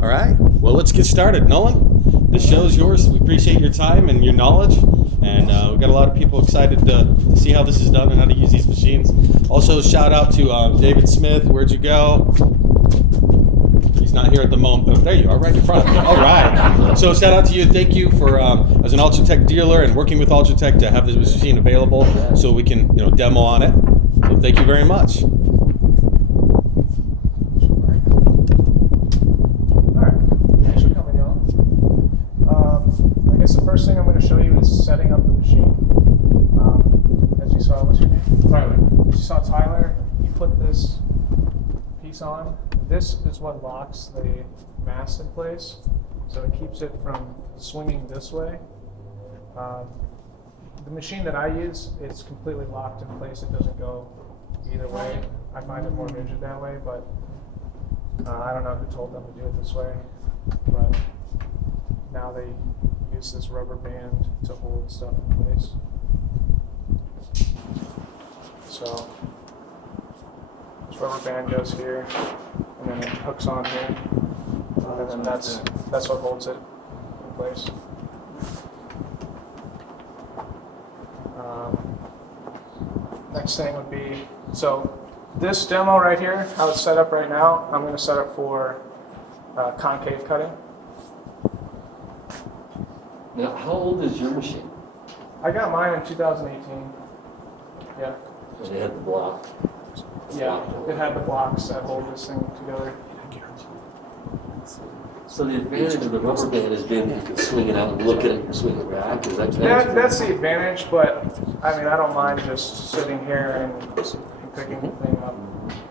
All right. Well, let's get started. Nolan, this show is yours. We appreciate your time and your knowledge. And we've got a lot of people excited to see how this is done and how to use these machines. Also, shout out to David Smith. Where'd you go? He's not here at the moment. Oh, there you are, right in front of me. All right. So shout out to you. Thank you for, as an Ultra-tec dealer and working with Ultra-tec to have this machine available so we can, demo on it. So thank you very much. I guess the first thing I'm going to show you is setting up the machine. As you saw, what's your name? Tyler. As you saw Tyler, he put this piece on. This is what locks the mast in place, so it keeps it from swinging this way. The machine that I use, it's completely locked in place. It doesn't go either way. I find it more rigid that way, but I don't know who told them to do it this way. But now they use this rubber band to hold stuff in place. So this rubber band goes here, and then it hooks on here, and then that's what holds it in place. Next thing would be, so this demo right here, how it's set up right now, I'm going to set up for concave cutting. Now, how old is your machine? I got mine in 2018. Yeah. And it had the block. Yeah, it had the blocks that hold this thing together. So the advantage of the rubber band has been swinging out and looking at it, swing it back. Is that That's the advantage, but I mean, I don't mind just sitting here and picking the thing up.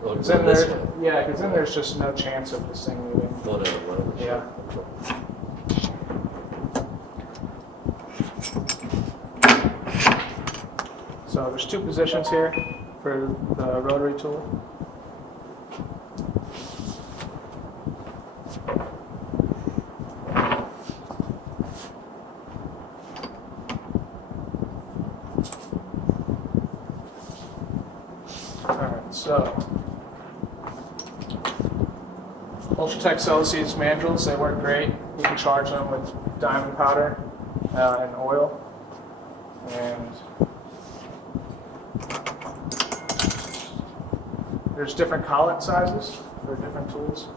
Or Because then there's just no chance of this thing moving. Whatever. Yeah. So there's two positions here for the rotary tool. Alright, so Ultra-tec sells these mandrels. They work great. You can charge them with diamond powder and oil. And there's different collet sizes for different tools.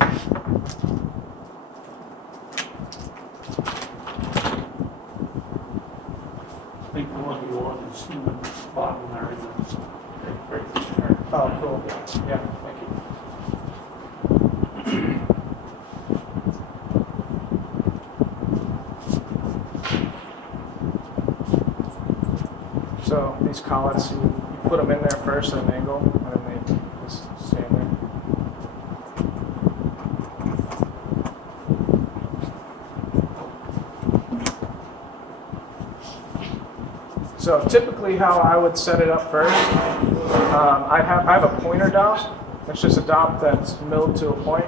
I think the one you want is in the bottom there. Right there. Oh, cool. Yeah, thank you. So these collets, you put them in there first at an angle, and then they just stay in there. So typically how I would set it up first, I have a pointer dowel. It's just a dowel that's milled to a point,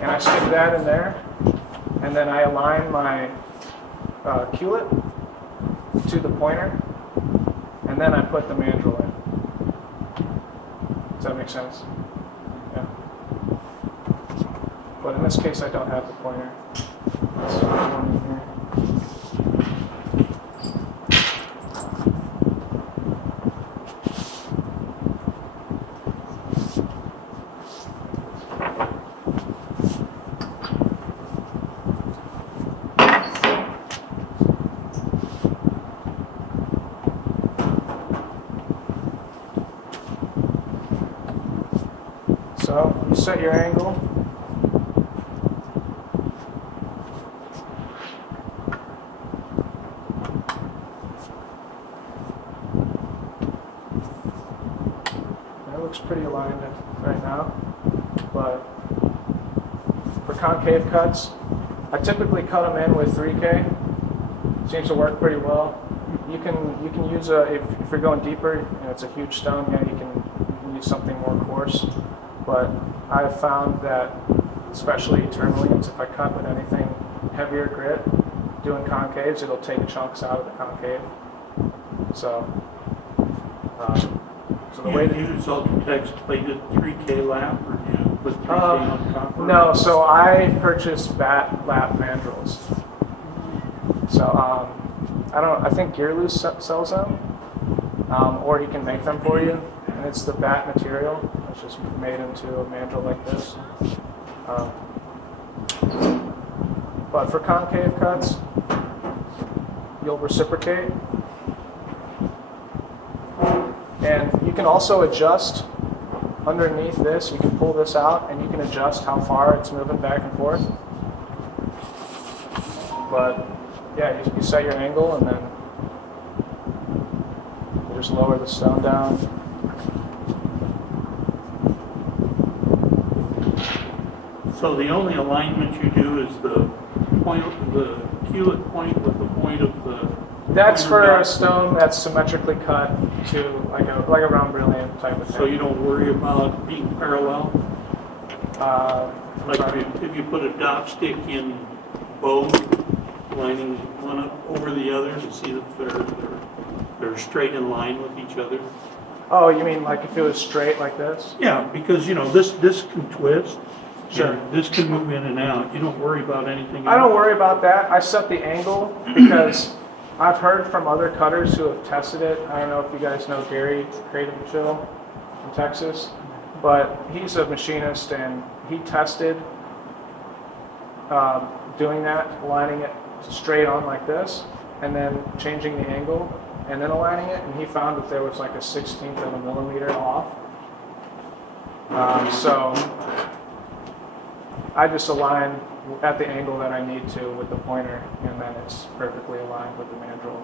and I stick that in there, and then I align my culet to the pointer, and then I put the mandrel in. Does that make sense? Yeah. But in this case, I don't have the pointer. Let's put one in here. So you set your angle. And it looks pretty aligned right now, but for concave cuts, I typically cut them in with 3K. Seems to work pretty well. You can use if you're going deeper, it's a huge stone. Yeah, you can use something more coarse. But I've found that, especially tourmalines, if I cut with anything heavier grit, doing concaves, it'll take chunks out of the concave. So the way that use Ultra-tec's plated 3K lap, or do you put 3K on copper? No, so I purchased lap mandrels. So I think Gearloose sells them, or he can make them for you, and it's the bat material. It's just made into a mandrel like this. But for concave cuts, you'll reciprocate. And you can also adjust underneath this. You can pull this out and you can adjust how far it's moving back and forth. But yeah, you set your angle and then you just lower the stone down. So the only alignment you do is the point, the Hewlett point with the point of the. That's pointer for dot. a stone that's symmetrically cut to like a round brilliant type of thing. So you don't worry about being parallel? Like if you put a dot stick in both, lining one up over the other to see that they're straight in line with each other? Oh, you mean like if it was straight like this? Yeah, because this can twist. Sure. and This can move in and out. You don't worry about anything I don't else? worry about that. I set the angle because I've heard from other cutters who have tested it. I don't know if you guys know Gary Creative Chill from Texas, but he's a machinist and he tested doing that, aligning it straight on like this, and then changing the angle, and then aligning it, and he found that there was like a 1/16 of a millimeter off. So I just align at the angle that I need to with the pointer, and then it's perfectly aligned with the mandrel.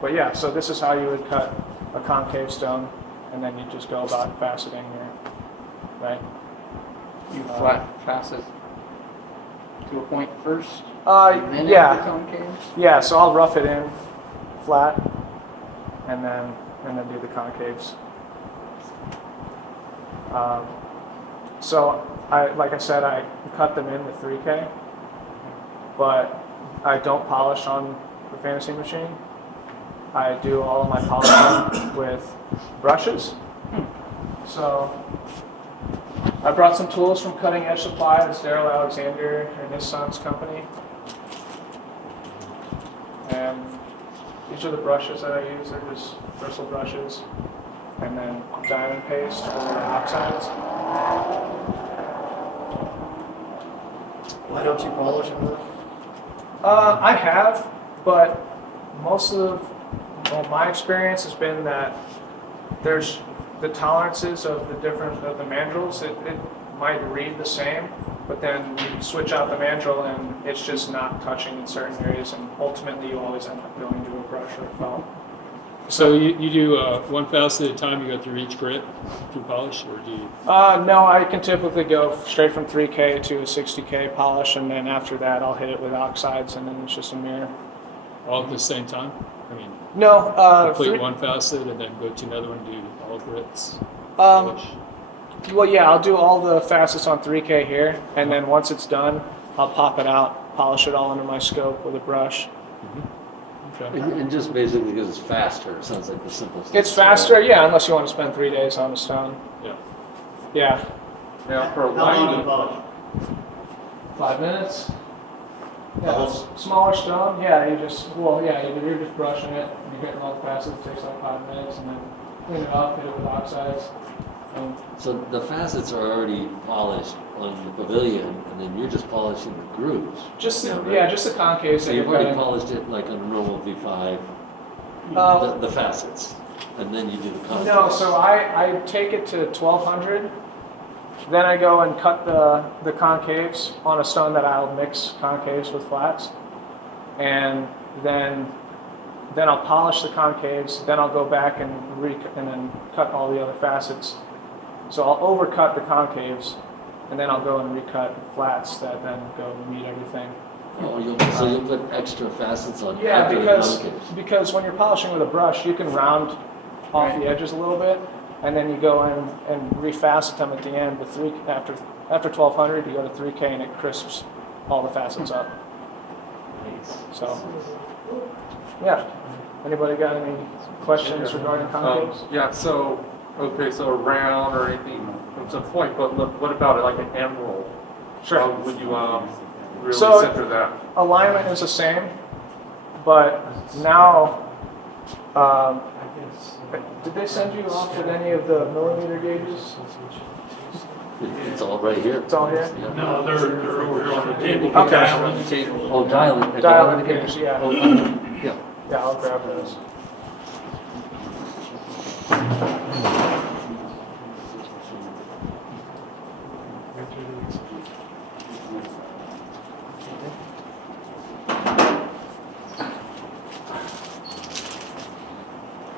But yeah, so this is how you would cut a concave stone, and then you just go about faceting here, right? You flat facet to a point first, and then add the Yeah, concave? yeah. So I'll rough it in flat, and then do the concaves. So like I said, I cut them in the 3K, but I don't polish on the fantasy machine. I do all of my polishing with brushes. So I brought some tools from Cutting Edge Supply. That's Daryl Alexander and his son's company. And these are the brushes that I use. They're just bristle brushes. And then diamond paste over the oxides. Why don't you polish them? I have, but most of my experience has been that there's the tolerances of the mandrels. It might read the same, but then you switch out the mandrel and it's just not touching in certain areas, and ultimately you always end up going to a brush or a felt. So you do one facet at a time, you go through each grit through polish, or do you? No, I can typically go straight from 3K to a 60K polish, and then after that I'll hit it with oxides, and then it's just a mirror. All at the same time? I mean, No, complete one facet and then go to another one, do all grits? Um, polish? well, yeah, I'll do all the facets on 3K here, and then once it's done, I'll pop it out, polish it all under my scope with a brush. Okay. And just basically because it's faster, it sounds like the simplest. It's faster, yeah, unless you want to spend 3 days on a stone. Yeah. Yeah. Now, for How long to alignment, polish? 5 minutes. Yeah, it's smaller stone. Yeah, you're just brushing it, and you're getting all the facets. It takes like 5 minutes, and then clean it up, hit it with oxides. So the facets are already polished on the pavilion, and then you're just polishing the grooves. Just the, Yeah, right. yeah, just the concaves. So that you've you're already cutting. polished it like on a normal V5, the facets, and then you do the concaves. No, so I take it to 1200. Then I go and cut the concaves on a stone that I'll mix concaves with flats, and then I'll polish the concaves. Then I'll go back and then cut all the other facets. So I'll overcut the concaves, and then I'll go and recut flats that then go and meet everything. Oh, you'll put extra facets on Yeah, after the because concaves. when you're polishing with a brush, you can round off the edges a little bit, and then you go in and refacet them at the end. With after 1200, you go to 3K, and it crisps all the facets up. So, yeah. Anybody got any questions regarding concaves? Yeah, so, okay, so a round or anything of a point, but look, what about it, like an emerald? Sure. How would you really So- center that? Alignment is the same, but now, did they send you off with any of the millimeter gauges? It's all right here. It's all here? Yeah. No, they're over on the table. Okay. Dialing. Oh, dialing. Dial indicators, yeah. Oh, yeah. Yeah, I'll grab those.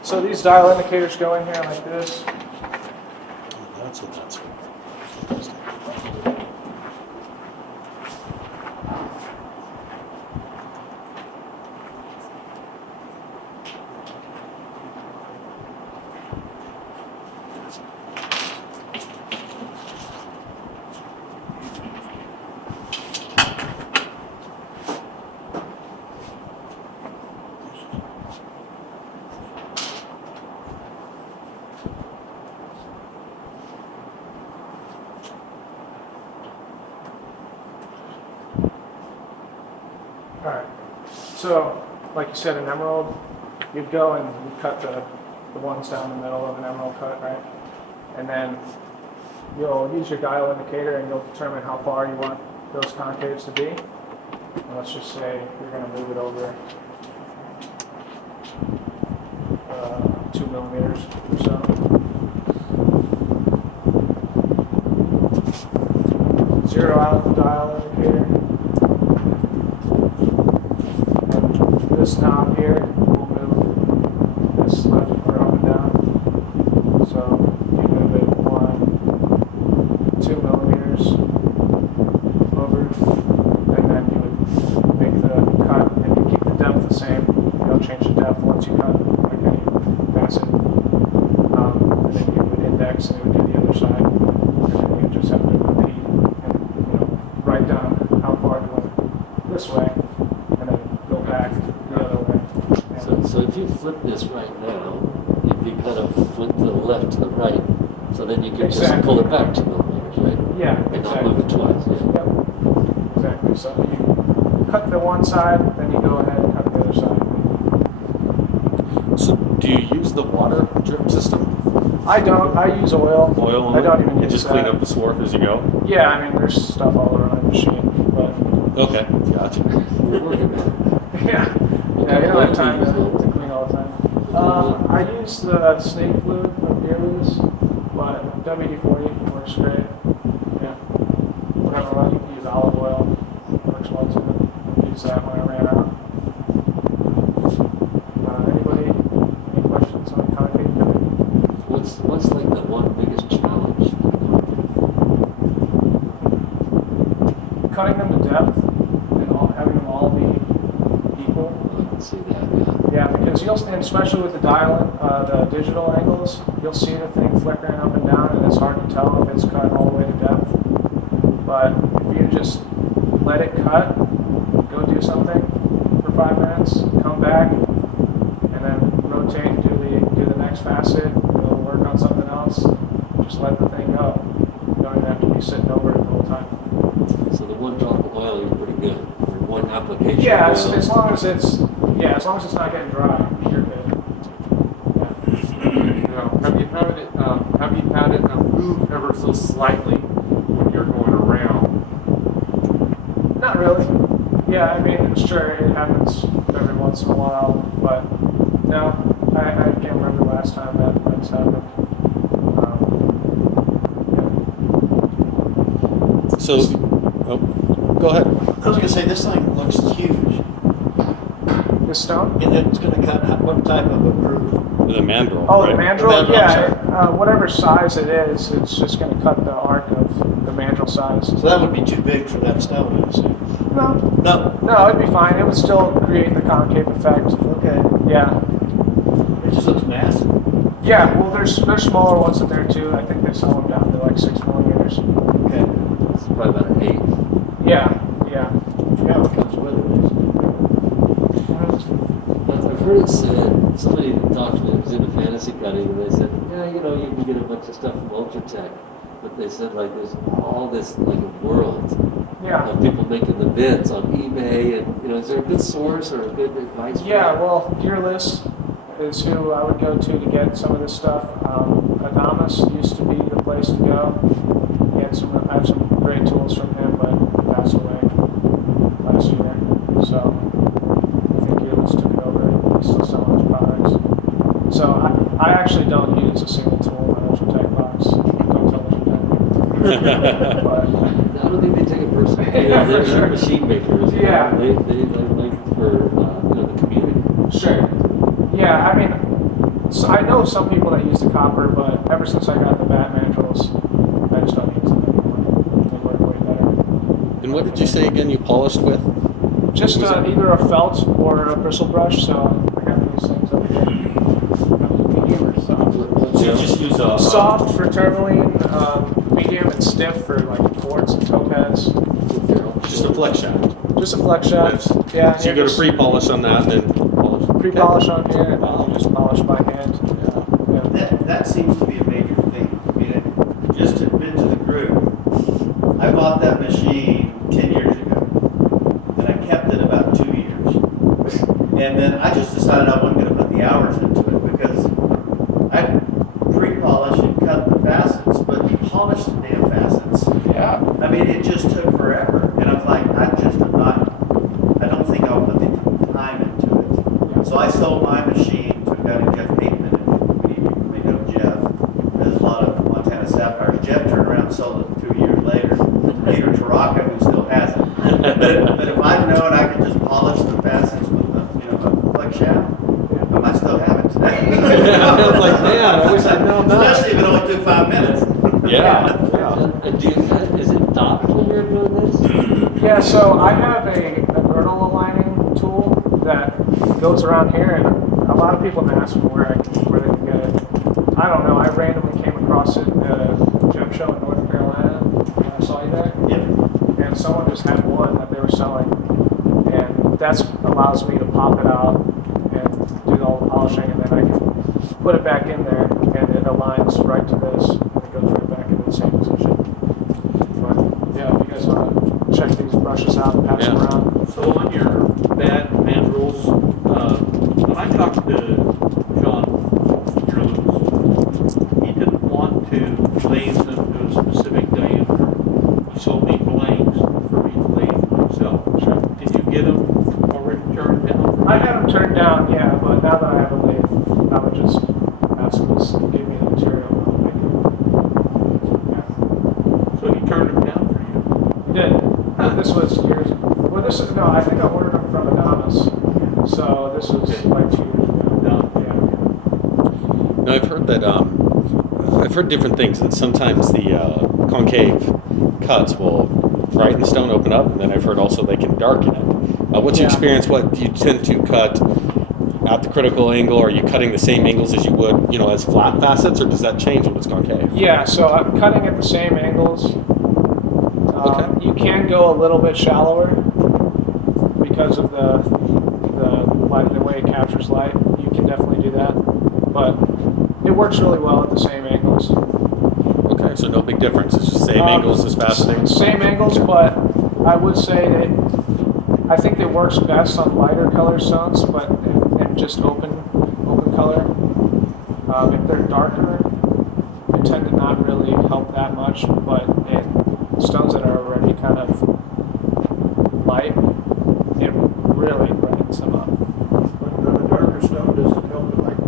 So these dial indicators go in here like this. That's what that's for. Alright, so like you said, an emerald, you'd go and you'd cut the ones down the middle of an emerald cut, right? And then you'll use your dial indicator and you'll determine how far you want those concaves to be. And let's just say you're going to move it over 2 millimeters or so. Zero out the dial indicator. This knob here will move this left or up and down. So you move it 2 millimeters over, and then you would make the cut and you keep the depth the same. You don't change the depth once you cut, like any facet. And then you would index and it would do the other side. And then you just have to repeat and write down how far you went this way, and then go back the other way. So if you flip this right now, if you kind of flip to the left to the right, so then you can just Exactly. pull it back 2 millimeters, right? Yeah, And not exactly. move it twice. Yeah. Yep, exactly. So you cut the one side, then you go ahead and cut the other side. So do you use the water drip system? I don't. I use oil. Oil I don't even You use just that. clean up the swarf as you go? Yeah, I mean, there's stuff all around the machine, but Okay, gotcha. We're looking at it. yeah, you don't have time to clean all the time. I use the snake fluid from Beerley's, but WD-40 works great. Yeah, whatever. You can use olive oil. Works well too. I used that when I ran out. Anybody? Any questions on concave cutting? What's like the one biggest challenge? Cutting them to depth and having them all be equal. I can see that, yeah. Yeah, because and especially with the the digital angles, you'll see the thing flickering up and down, and it's hard to tell if it's cut all the way to depth. But if you just let it cut, go do something for 5 minutes, come back, and then rotate, do the next facet, go work on something else. Just let the thing go. You don't even have to be sitting over it the whole time. So the one drop of oil, you're pretty good. Or one application Yeah, of as oil. long as it's not getting dry, you're good. Have you had it move ever so slightly when you're going around? Not really. Yeah, I mean, sure, it happens every once in a while, but no, I can't remember the last time that's happened. So, oh, go ahead. I was gonna say, this thing looks huge. This stone? And it's gonna cut what type of a groove? With a mandrel, Oh, right? the mandrel? The mandrel, Yeah, whatever size it is, it's just going to cut the arc of the mandrel size. So that would be too big for that stone, I assume. No, No, no, it'd be fine. It would still create the concave effect. okay. Yeah. It just looks massive. Yeah, well, there's smaller ones in there too. I think they sell them down to like 6 millimeters. Okay. It's probably about an 8. Yeah, yeah. Yeah, it comes with it. I've heard it said, somebody talked to me who was into fantasy cutting, and they said, yeah, you can get a bunch of stuff from Ultra-tec, but they said like there's all this like a world Yeah. of people making the bids on eBay, and is there a good source or a good advice? Yeah, well, Gearless is who I would go to get some of this stuff. Adamus used to be the place to go. I have some great tools from him, but he passed away last year. So I think Gearless took it over. He's still selling his products. So I actually don't use a single tool in my Ultra-tec box. Don't tell Ultra-tec. But, I don't think they take it personally. Yeah, for They're sure. machine makers. Yeah. They like for the community. sure. Yeah, I mean, so I know some people that use the copper, but ever since I got the bat mandrels, I just don't use them anymore. They work way better. And what did you say again you polished with? Just either a felt or a bristle brush, so I got these things over here. Medium or soft? So you just use a Soft for tourmaline, medium and stiff for like quartz and topaz. just a flex shaft. Just a flex shaft. Yes. Yeah. So you go to pre-polish on that, and then polish. Pre-polish on here, and then I'll just polish by hand. Yeah. That seems to be a major thing. I mean, just to admit to the group, I bought that machine 10 years ago, and I kept it about 2 years. And then I just decided I wasn't going to put the hours into it because I pre-polished and cut the facets, but you polished the damn facets. Yeah. I mean, it just took forever. And I was like, I don't think I'll put the time into it. So I sold my machine to a guy named Jeff Bateman. If you may know Jeff, does a lot of Montana Sapphires. Jeff turned around and sold it 2 years later. Peter Taraka, who still has it. But if I'd known I could just polish the facets with a flex shaft, I might still have it today. I was like, man, I wish I'd known that. Especially if it only took 5 minutes. Yeah. And is it docked when you're doing this? Yeah, so I have a girdle aligning tool that goes around here, and a lot of people ask me where they can get it. I don't know. I randomly came across it at a gem show in North Carolina. I saw you there. Yep. And someone just had one that they were selling, and that allows me to pop it out and do all the polishing, and then I can put it back in there, and it aligns right to this, and it goes right back into the same position. But yeah, if you guys want to check these brushes out and pass them Yeah. around. So on your bad mandrels, when I talked to John Gearless, he didn't want to glaze them to a specific diameter. He sold me blanks for me to glaze myself. Sure. Did you get them already turned down? I had them turned down, yeah, but now that I have a lathe, I would just ask them to give me the material. And I'll make it. So he turned them down for you? Yeah. He did. This was years ago. Well, no, I think I ordered them from Adamus. So this was like 2 years ago. No. Yeah. Now I've heard that I've heard different things. That sometimes the concave cuts will brighten the stone, open up, and then I've heard also they can darken it. What's your Yeah. experience? What do you tend to cut at the critical angle? Are you cutting the same angles as you would, as flat facets, or does that change when it's concave? Yeah, so I'm cutting at the same angles. Okay. You can go a little bit shallower because of the light, the way it captures light. You can definitely do that, but it works really well at the same angles. Okay, so no big difference. It's just same angles as faceting. Same angles, but I would say that I think it works best on lighter color stones, but and just open color. If they're darker, they tend to not really help that much, but in stones that are already kind of light, it really brightens them up. The darker stone doesn't help it like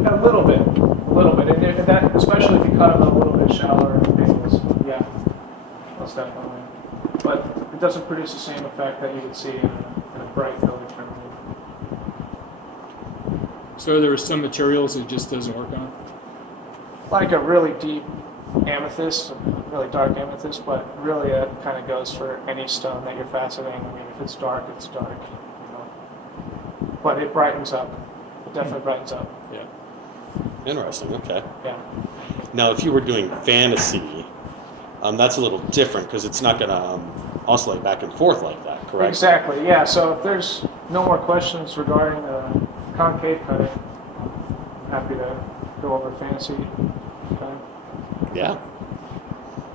A little bit, and that, especially if you cut them a little bit shallower angles. Yeah, most definitely. But it doesn't produce the same effect that you would see in a bright colored tourmaline. So there are some materials it just doesn't work on? Like a really deep amethyst, really dark amethyst, but really it kind of goes for any stone that you're faceting. I mean, if it's dark, it's dark. But it brightens up. It definitely brightens up. Yeah. Interesting. Okay. Yeah. Now, if you were doing fantasy, that's a little different because it's not going to oscillate back and forth like that, correct? Exactly. Yeah. So if there's no more questions regarding concave cutting, I'm happy to go over fantasy. Okay. Yeah.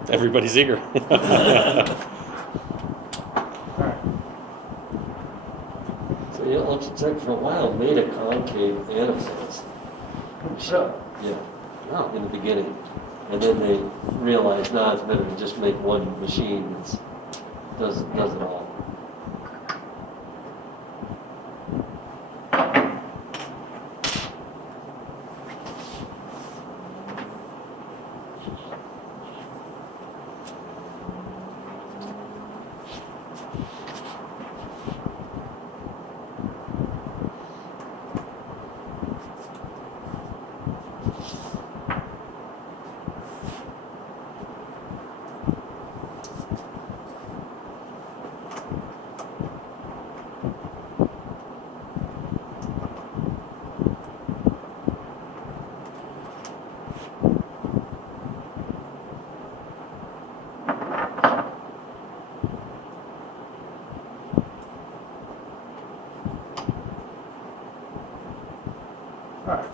Everybody's eager. All right. So yeah, Ultra-tec for a while made a concave and a fast. Really? Yeah, in the beginning. And then they realized, nah, it's better to just make one machine that does it all. All right.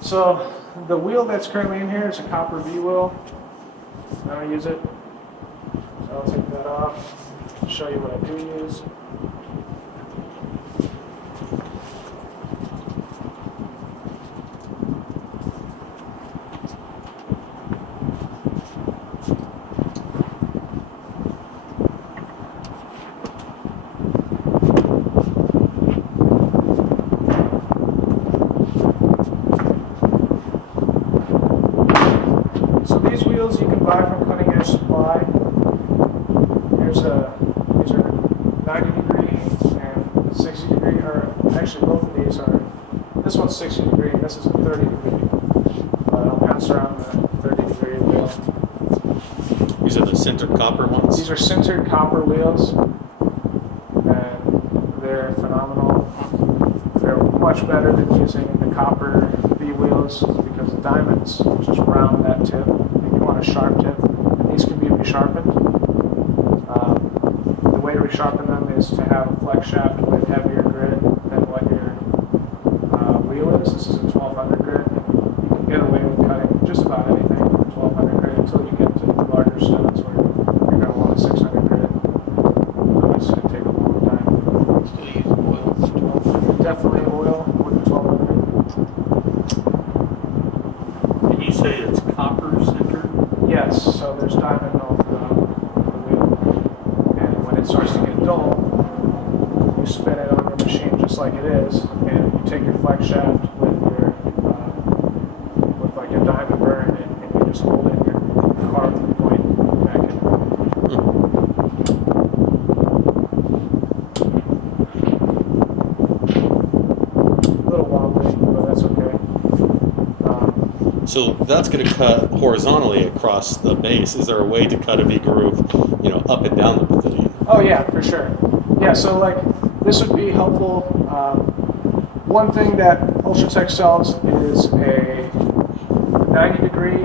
So the wheel that's currently in here is a copper V wheel. I don't use it. So I'll take that off, show you what I do use. So these wheels you can buy from Cutting Edge Supply. These are 90 degree and 60 degree, or actually both of these are, this one's 60 degree and this is a 30 degree. But I'll pass around the 30 degree wheel. These are the sintered copper ones. These are sintered copper wheels, and they're phenomenal. They're much better than using the copper V wheels because the diamonds just round that tip. If you want a sharp tip, and these can be resharpened. The way to resharpen them is to have a flex shaft with heavier grit than what your wheel is. This is a 1200 grit. You can get away with cutting just about anything with 1200 grit until you get to larger stones where you're going to want a 600 grit. Otherwise, it's going to take a long time. Still use oil. Definitely oil with the 1200. Did you say it's copper sintered? Yes, so there's diamond all throughout the wheel. And when it starts to get dull, you spin it on your machine just like it is, and you take your flex shaft with your with like a diamond burr in it, and you just hold it in your carve the point back in. A little wobbly, but that's okay. So that's going to cut horizontally across the base. Is there a way to cut a V groove, up and down the pavilion? Oh yeah, for sure. Yeah, so like this would be helpful. One thing that Ultra-tec sells is a 90 degree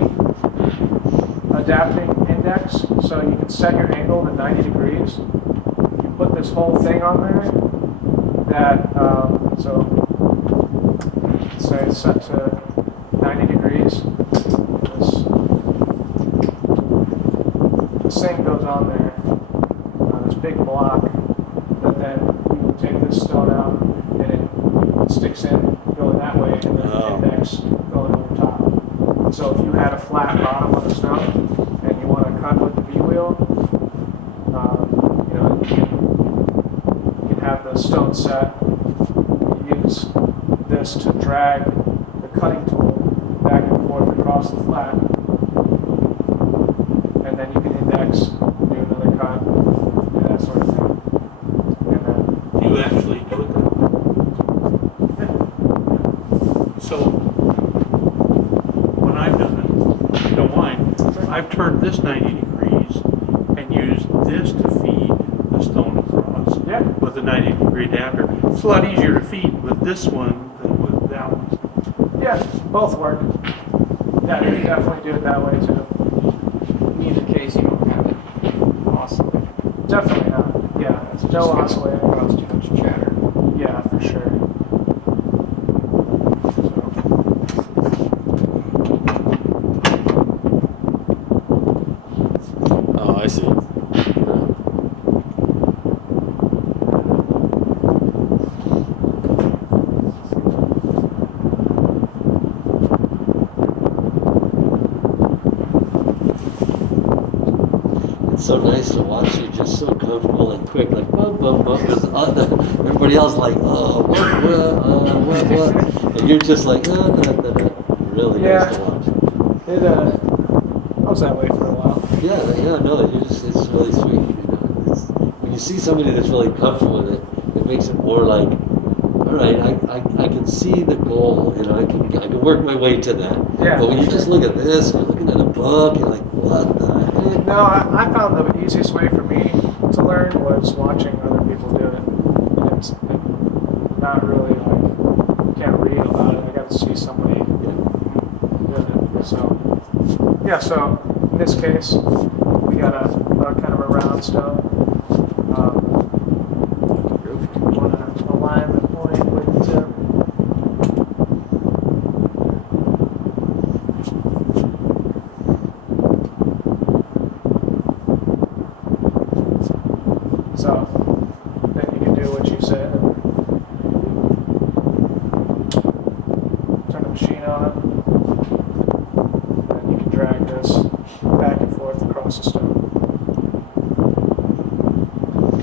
adapting index. So you can set your angle to 90 degrees. You put this whole thing on there that, so say it's set to 90 degrees. This thing goes on there, this big block, that then you take this stone out and it sticks in going that way, and then the index going over top. So if you had a flat bottom on the stone and you want to cut with the V wheel, you can have the stone set. You use this to drag the cutting tool back and forth across the flat, and then you can index, do another cut, do that sort of thing. And then, You actually do it that way. So, when I've done it, if you don't mind, I've turned this 90 degrees and used this to feed the stone across yeah, with a 90 degree adapter. It's a lot easier to feed with this one than with that one. yeah, both work. Yeah, you can definitely do it that way too. In either case, you don't have it oscillate. Definitely not. Yeah, That's no just gonna oscillating. cause too much chatter. Yeah, for sure. So. Oh, I see. It's so nice to watch you just so comfortable and quick, like bum bum bum, because everybody else like, oh, what, and you're just like, really nice to watch. I was that way for a while. Yeah, no, it's really sweet. You know, when you see somebody that's really comfortable with it, it makes it more like, all right, I can see the goal, you know, I can work my way to that. Yeah, But when you for just sure. look at this, or looking at a book, you're like, what the heck? No, I found the easiest way for me to learn was watching other people do it. It's not really like, you can't read about it. I got to see somebody doing it. So, yeah, so in this case, we got a kind of a round stone. You want to align the point with the tip. So then you can do what you said and turn the machine on, and you can drag this back and forth across the stone.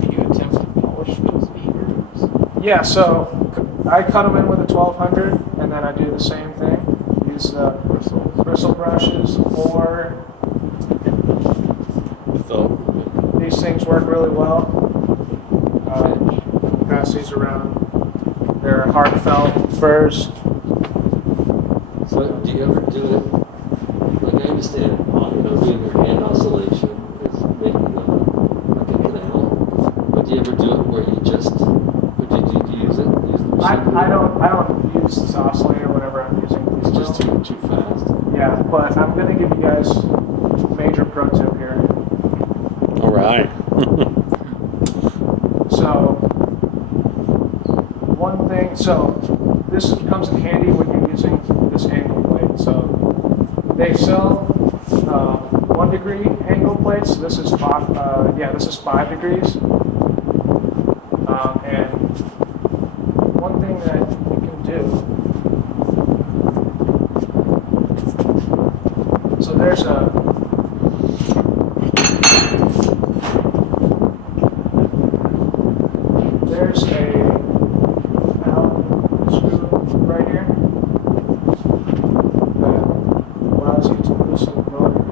Can you attempt to polish those V grooves? Yeah, so I cut them in with a 1200, and then I do the same thing. Use the bristle brushes, or So, these things work really well. Pass these around. They're heartfelt burrs. So do you ever do it, like I understand, you know, doing your hand oscillation is making like a canal, but do you ever do it where you just, or do you use it? Use the machine? I don't use this oscillator whenever I'm using these. It's just too fast. Yeah, but I'm gonna give you guys a major pro tip here. all right. So one thing, so this comes in handy when you're using this angle plate. So they sell 1 degree angle plates. This is 5 degrees. And one thing that you can do. So there's a Allen screw right here that allows you to loosen the motor.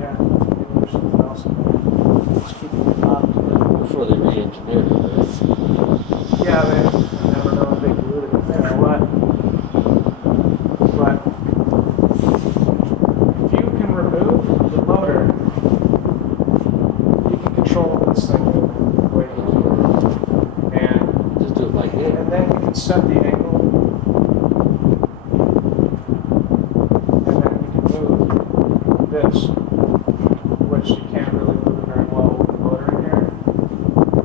Yeah, maybe there's something else in there. Just keeping it locked. Before they re-engineer it, right? Yeah, I don't know if they glued it in there or what. But if you can remove the motor, you can control this thing the way you do it. Just do it by hand. And then you can set the angle. And then you can move this, which you can't really move it very well with the motor in here.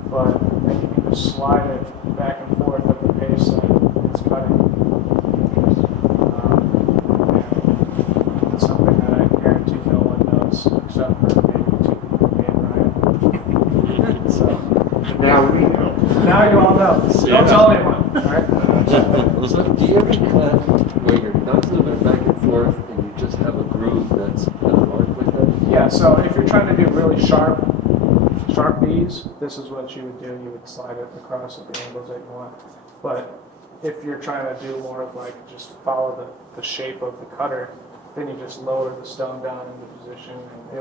But then you can just slide it back and forth at the pace that it's cutting. And it's something that I guarantee no one knows except for maybe 2 people, me and Ryan. So Now we know. now you all know. Don't tell anyone. All right. So do you ever cut where you're not moving back and forth and you just have a groove that's kind of arced like that? Yeah. So if you're trying to do really sharp V's, this is what you would do. You would slide it across at the angles that you want. But if you're trying to do more of like just follow the shape of the cutter, then you just lower the stone down into position, and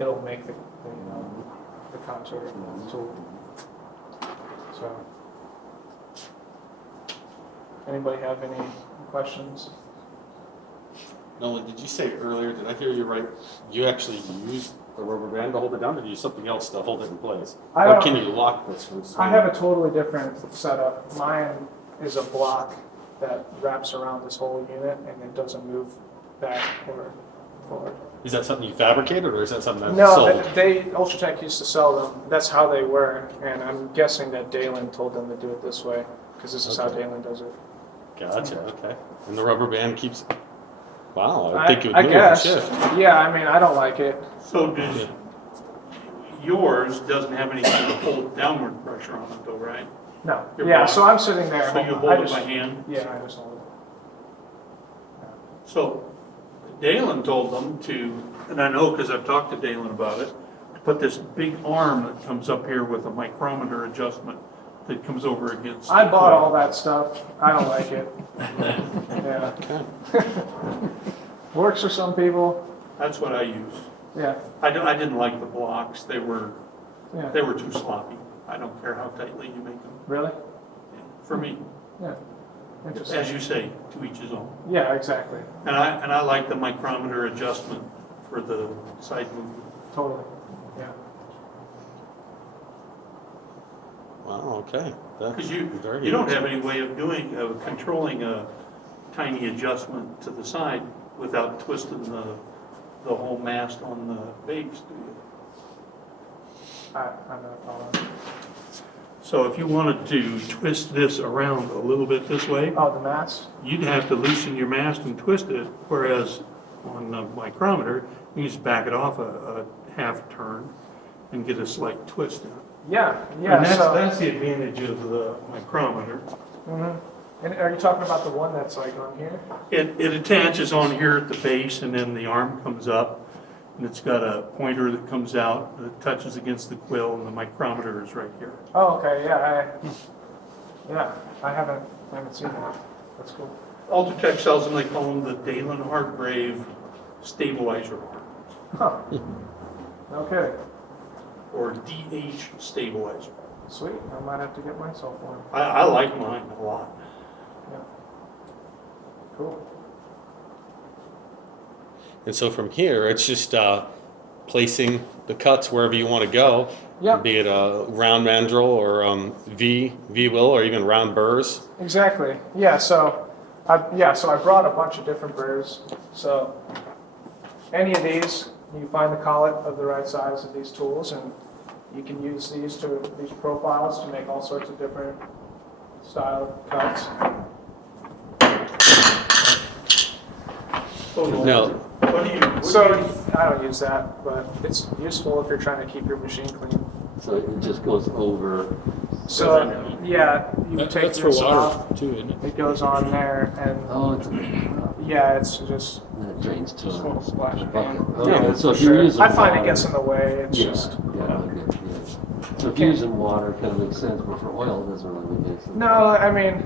it'll make the contour of the tool. So, anybody have any questions? Nolan, did you say earlier, did I hear you right? You actually use the rubber band to hold it down, or do you use something else to hold it in place? I Or don't- can you lock this from I have a totally different setup. Mine is a block that wraps around this whole unit and it doesn't move back or forward. Is that something you fabricated, or is that something that's No, sold? Ultra-tec used to sell them. That's how they were, and I'm guessing that Dalen told them to do it this way because this is how Okay. Dalen does it. Gotcha, okay. And the rubber band keeps, wow, I think it would I move guess. and shift. Yeah, I mean, I don't like it. So does, yours doesn't have any kind of hold downward pressure on it though, right? No. Your Yeah, block. so I'm sitting there. So you I hold it just- by hand? Yeah, I just hold it. So Dalen told them to, and I know because I've talked to Dalen about it, to put this big arm that comes up here with a micrometer adjustment that comes over against. I the bought coil. all that stuff. I don't like it. Yeah. Works for some people. That's what I use. Yeah. I didn't like the blocks. They were Yeah. too sloppy. I don't care how tightly you make them. Really? For me, Yeah. Interesting. as you say, to each his own. Yeah, exactly. And I like the micrometer adjustment for the side movement. Totally. Yeah. Wow, okay. That- Because very you don't interesting. have any way of controlling a tiny adjustment to the side without twisting the whole mast on the base, do you? I'm not following. So if you wanted to twist this around a little bit this way, Oh, the mast? you'd have to loosen your mast and twist it, whereas on the micrometer, you just back it off a half turn and get a slight twist in it. Yeah, yeah. And So, that's the advantage of the micrometer. Mhm. And are you talking about the one that's like on here? It attaches on here at the base, and then the arm comes up, and it's got a pointer that comes out that touches against the quill, and the micrometer is right here. Oh, okay. Yeah. I haven't seen that. That's cool. Ultra-tec sells them, they call them the Dalen Hargrave stabilizer arm, Huh. Okay. or DH stabilizer. Sweet. I might have to get myself one. I like mine a lot. Yeah. Cool. And so from here, it's just placing the cuts wherever you want to go. Yep. Be it a round mandrel or V-will or even round burrs. Exactly. Yeah. So I brought a bunch of different burrs. So any of these, you find the collet of the right size of these tools, and you can use these profiles to make all sorts of different style cuts. No. What do you? So I don't use that, but it's useful if you're trying to keep your machine clean. So it just goes over. So yeah, you That- take That's for this water off. too, isn't it? It goes on there, and Oh, it's a and yeah, it's just. then it drains to Just a little splash a pan. bucket. Oh, Yeah, so for if you're sure. using I find it water- gets in the way. It's Yeah, just. yeah, okay, yeah. So if you're using water, it kind of makes sense, but for oil, it doesn't really make any sense. No, I mean,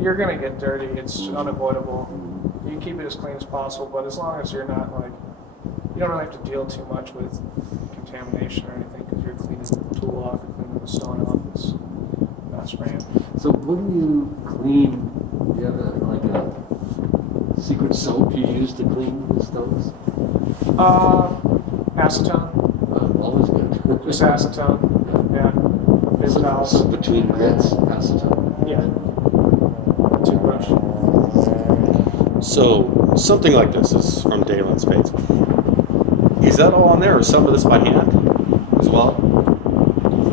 you're gonna get dirty. It's unavoidable. Mhm. You keep it as clean as possible, but as long as you're not like, you don't really have to deal too much with contamination or anything because you're cleaning the tool off, you're cleaning the stone off. It's not spraying. So when you clean, do you have like a secret soap you use to clean the stones? Acetone, Always good. just acetone. Yeah, paper So towels. between grits, acetone. Yeah, toothbrush. So something like this is from Dalen's page. Is that all on there, or some of this by hand as well?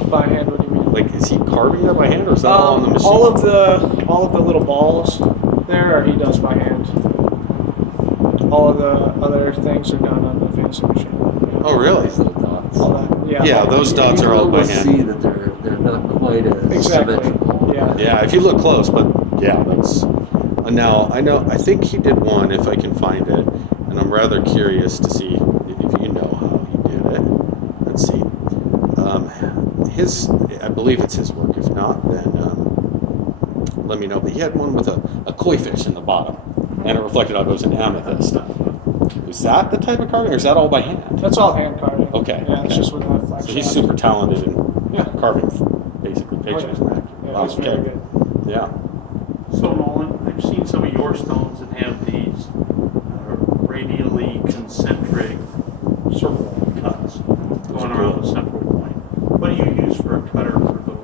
By hand, what do you mean? Like, is he carving that by hand, or is that all on the machine? All of the little balls there, he does by hand. All of the other things are done on the fancy machine. Yeah. Oh, really? These little dots. All that, yeah. Yeah, those dots You are can all by almost hand. see that they're not quite as Exactly. symmetrical. Yeah. Yeah, if you look close, but yeah, that's. Now, I think he did one, if I can find it, and I'm rather curious to see if you know how he did it. Let's see. I believe it's his work. If not, then let me know. But he had one with a koi fish in the bottom, and it reflected off it was an amethyst. Is that the type of carving, or is that all by hand? That's all hand carving. Okay, Yeah, it's okay. just with that flex. So he's super talented in Yeah. carving basically pictures. Yeah, Wow, it's very okay. good. Yeah. So Nolan, I've seen some of your stones that have these radially concentric circle cuts going around the central point. What do you use for a cutter for those?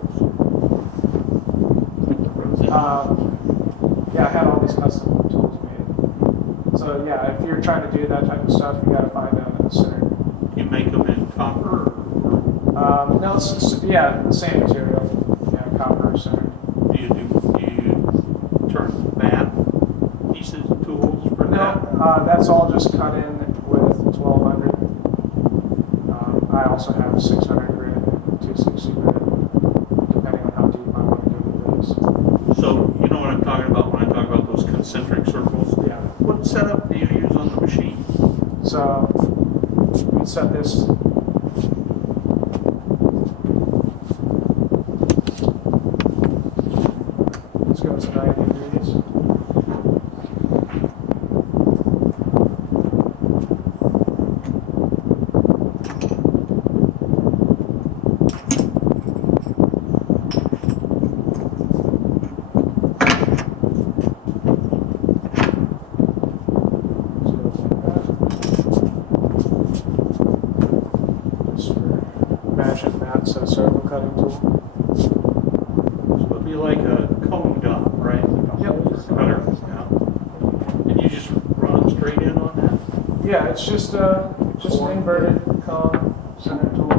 Yeah, I had all these custom tools made. So yeah, if you're trying to do that type of stuff, you got to find out in the center. You make them in copper or No, yeah, same material. Yeah, copper center. do you turn matte pieces, tools for that? No, that's all just cut in with 1200. I also have 600 grit and 260 grit, depending on how deep I want to go with this. So you know what I'm talking about when I talk about those concentric circles? Yeah. What setup do you use on the machine? So we set this. Let's go to 90 degrees. Magic mat, so circle cutting tool. So it'd be like a cone dot, right? Like a Yep. holder cutter. Yeah. And you just run them straight in on that? Yeah, it's just an inverted cone center tool.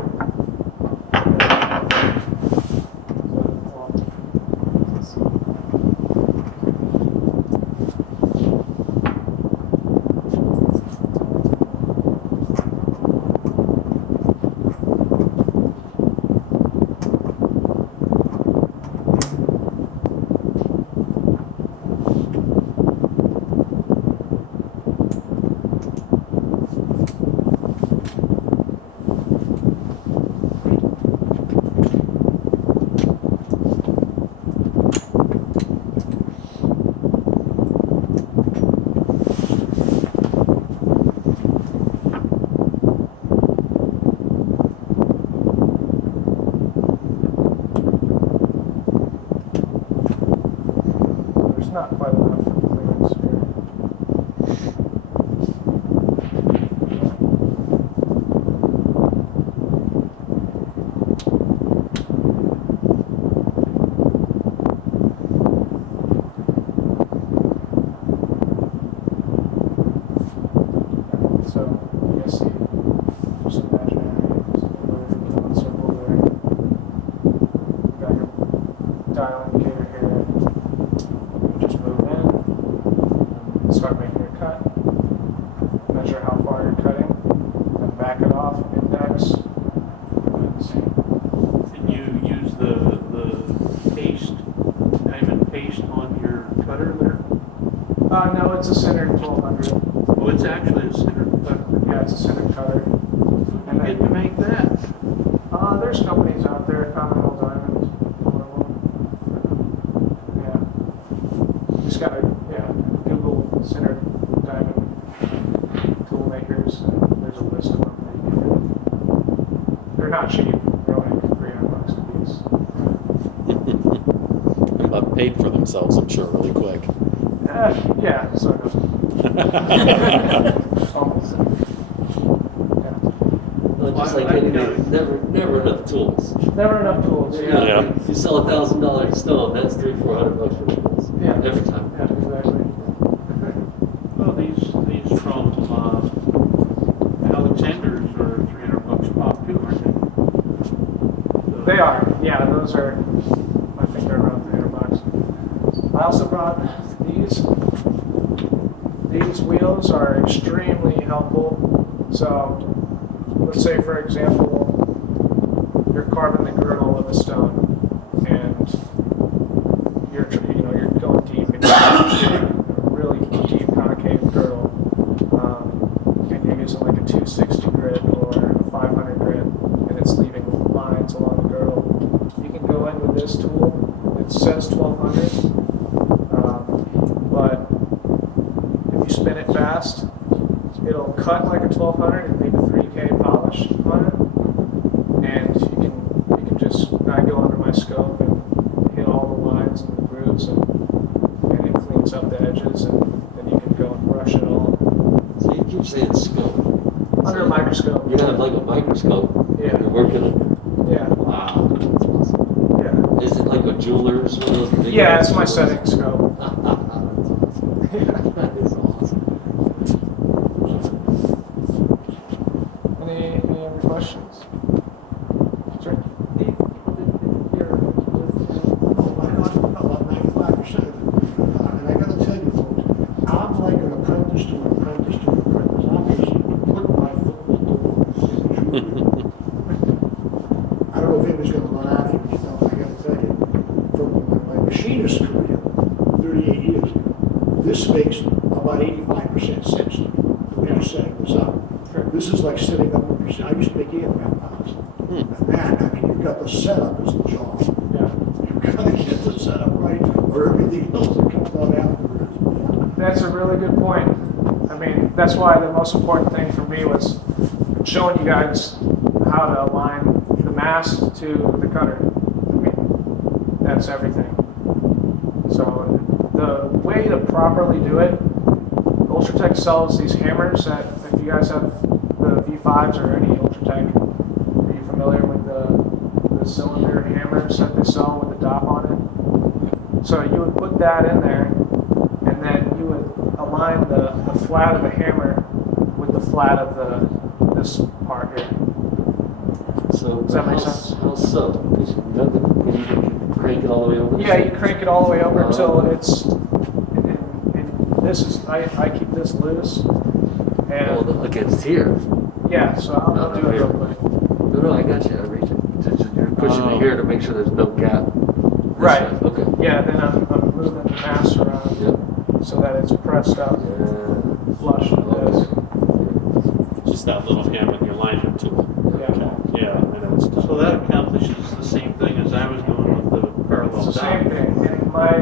There's not quite enough clearance here. So you guys see just imaginary inverted circle there. You got your dial indicator here. Just move in, start making your cut, measure how far you're cutting, then back it off, index, and the same. And you use the paste, diamond paste on your cutter there? No, it's a centered 1200. Oh, it's actually a center cutter. Yeah, it's a centered cutter. And you get to make that. There's companies out there, Continental Diamond, one of them. Yeah. You just gotta, Google centered diamond tool makers, and there's a list of them that you can do. They're not cheap. They're like $300 a piece. But paid for themselves, I'm sure, really quick. Yeah, sort of. Almost. Yeah. Well, just like anything, never enough tools. Never enough tools. Yeah. Yeah. If you sell $1,000 stone, that's $300-400 for tools. Yeah. Every time. Yeah, exactly. Well, these from Alexander's are $300 pop too, aren't they? They are. Yeah, those are. I think they're around $300. I also brought these. These wheels are extremely helpful. So, let's say for example, you're carving the girdle of a stone, and you're going deep and getting a really deep concave girdle, and you're using like a 260 grit or a 500 grit, and it's leaving lines along the girdle. You can go in with this tool. It says 1200, but if you spin it fast, it'll cut like a 1200 and leave a 3K polish on it, and you can just. I go under my my scope and hit all the lines and the grooves, and it cleans up the edges, and then you can go and brush it all So you keep saying scope. under So a microscope. You have like a microscope. Yeah. You're working it. Yeah, Wow. That's awesome. yeah. Is it like a jeweler's? One of those big Yeah, it's my jewelers? setting scope. That's awesome. That is awesome. Any other questions? Sure. About 95% of it. And I gotta tell you folks, I'm like an apprentice to an apprentice to an apprentice. I'm just putting my foot in the door. I don't know if anybody's gonna run out of here, you know, I gotta tell you, from my machinist career, 38 years, this makes about 85% sense to me, the way you're setting this up. This is like setting up a machine. I used to make aircraft parts. And that, I mean, you've got the setup as the job. Yeah. You've got to get the setup right, or everything else that comes out afterwards. That's a really good point. I mean, that's why the most important thing for me was showing you guys how to align the mast to the cutter. I mean, that's everything. So the way to properly do it, Ultra-tec sells these hammers that, if you guys have the V5s or any Ultra-tec, are you familiar with the cylinder hammers that they sell with the dop on it? So you would put that in there, and then you would align the flat of the hammer with the flat of this part here. So Does that make how- sense? How so? Because you can crank it all the way over. Yeah, you crank it all the way over until it's, and this is, I keep this loose, Oh, and okay, it's here. yeah, so I'll do it real quick. No, I got you. I reach it. You're pushing it here to make sure there's no gap. This Right. way. Okay. Yeah, then I'm moving the mass around Yep. so that it's pressed up Yeah. flush with this. Just that little hammer, the alignment tool. Yeah. Yeah, I know it's done. So that accomplishes the same thing as I was doing with the parallel It's the dot. same thing. And my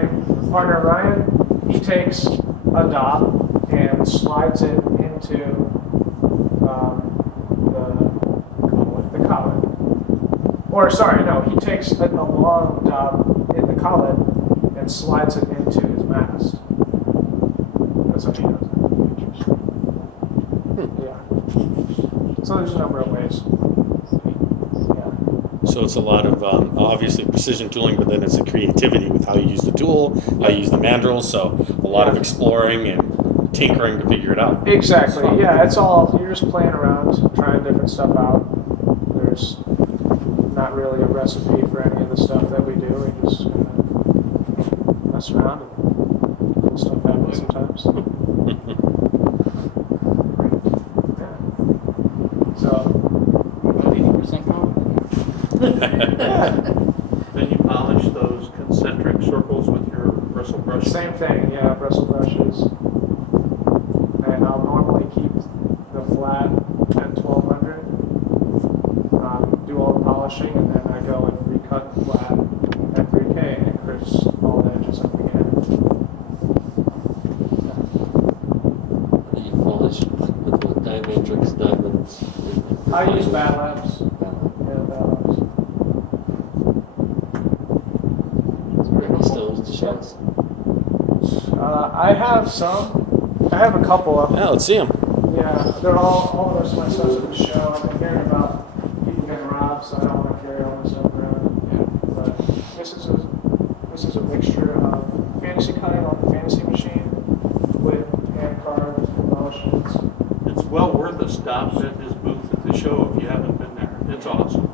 partner Ryan, he takes a dot and slides it into the collet. Or sorry, no, he takes a long dot in the collet and slides it into his mast. That's how he does it. Yeah. So there's a number of ways. Yeah. So it's a lot of obviously precision tooling, but then it's a creativity with how you use the tool, how you use the mandrels. So a lot of exploring and tinkering to figure it out. Exactly. Yeah, it's all, you're just playing around, trying different stuff out. There's not really a recipe for any of the stuff that we do. We just kind of mess around and cool stuff happens sometimes. Yeah. So, 80% confident. Then you polish those concentric circles with your bristle brush. same thing, yeah, bristle brushes. And I'll normally keep the flat at 1200. Do all the polishing, and then I go and recut the flat at 3K and it crisps all the edges up again. And you polish with what diametrics, diamonds. I use Bad Labs. Yeah, Bad Labs. Any stones to show us? I have some. I have a couple of them. Yeah, let's see them. Yeah, they're all of this my stuff's at the show. I've been hearing about people getting robbed, so I don't want to carry all this stuff around. Yeah. But this is a mixture of fantasy cutting on the fantasy machine with hand carved embellishments. It's well worth a stop at his booth at the show if you haven't been there. It's awesome.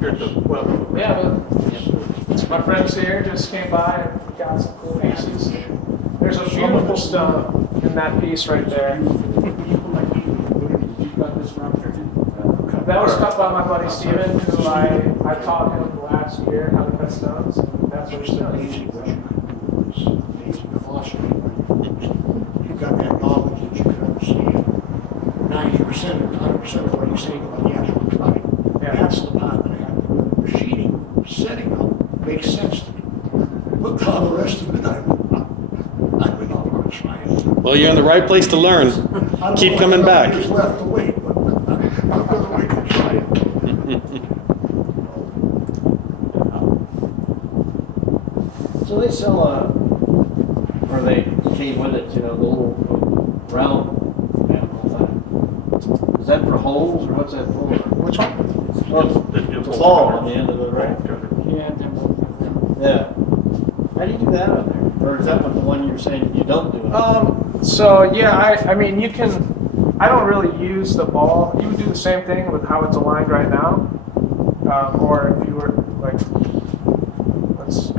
Here at the well. Yeah, but my friends here just came by and got some cool pieces. There's a beautiful stone in that piece right there. That was cut by my buddy Steven, who I taught him last year how to cut stones, and that's what It's he's amazing what you doing. can do. It's amazing philosophy. You've got that knowledge that you can understand 90% or 100% of what you're saying about the actual cutting. Yeah. That's the part that I have to do. Machining, setting up, makes sense to me. But all the rest of it, I'm not going to try it. Well, you're in the right place to learn. I don't Keep know coming how back. much is left to wait, but I'm going to wait to try it. So they sell or they came with it, you know, the little round manifold thing. Is that for holes or what's that for? Which one? Well, it's a ball on the end of it, right? Yeah, then Yeah. How do you do that on there? Or is that the one you're saying you don't do it? So yeah, I mean you can. I don't really use the ball. You would do the same thing with how it's aligned right now, or if you were like, let's.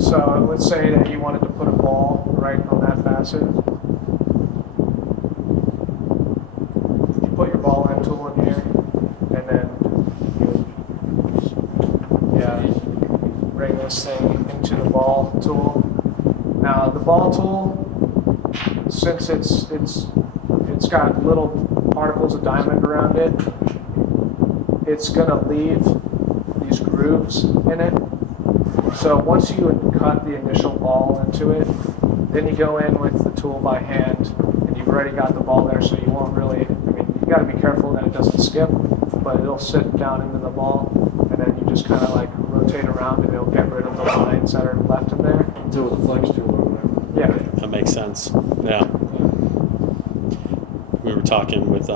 So let's say that you wanted to put a ball right on that facet. You put your ball end tool in here, and then bring this thing into the ball tool. Now the ball tool, since it's got little particles of diamond around it, it's gonna leave these grooves in it. So once you would cut the initial ball into it, then you go in with the tool by hand, and you've already got the ball there, so you won't really, I mean, you gotta be careful that it doesn't skip, but it'll sit down into the ball, and then you just kind of like rotate around and it'll get rid of the lines that are left in there. Do it with a flex tool or whatever. Yeah. That makes sense. Yeah. We were talking with